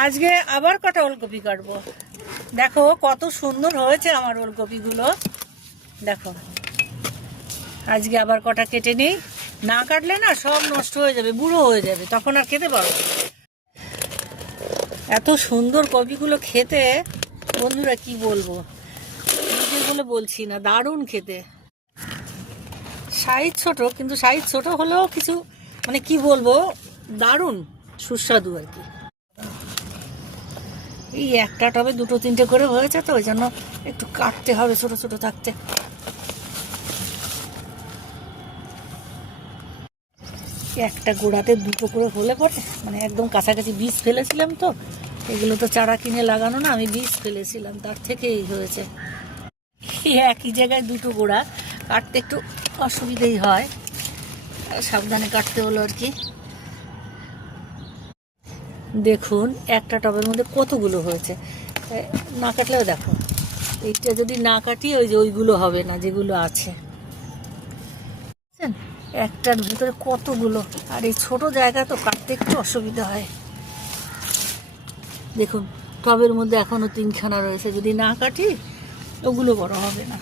আজকে আবার কটা ওলকপি কাটবো। দেখো কত সুন্দর হয়েছে আমার ওলকপিগুলো। দেখো আজকে আবার কটা কেটে নিই, না কাটলে না সব নষ্ট হয়ে যাবে, বুড়ো হয়ে যাবে, তখন আর খেতে পারবো। এত সুন্দর কপিগুলো খেতে, বন্ধুরা কি বলবো, নিজের বলে বলছি না, দারুণ খেতে। সাইজ ছোট, কিন্তু সাইজ ছোট হলেও কিছু মানে কি বলবো, দারুণ সুস্বাদু আর কি। এই একটা টবে দুটো তিনটে করে হয়েছে, তো ওই জন্য একটু কাটতে হবে ছোট ছোট থাকতে। একটা গোড়াতে দুটো করে হলে পরে মানে একদম কাছাকাছি বীজ ফেলেছিলাম, তো এগুলো তো চারা কিনে লাগানো না, আমি বীজ ফেলেছিলাম, তার থেকেই হয়েছে। একই জায়গায় দুটো গোড়া, কাটতে একটু অসুবিধেই হয়, সাবধানে কাটতে হলো আর কি। দেখুন একটা টবের মধ্যে কতগুলো হয়েছে, না কাটলেও দেখো, এইটা যদি না কাটি ওই যে ওইগুলো হবে না যেগুলো আছে। একটার ভিতরে কতগুলো, আর এই ছোট জায়গা তো কাটতে একটু অসুবিধা হয়। দেখুন টবের মধ্যে এখনো তিনখানা রয়েছে, যদি না কাটি ওগুলো বড় হবে না।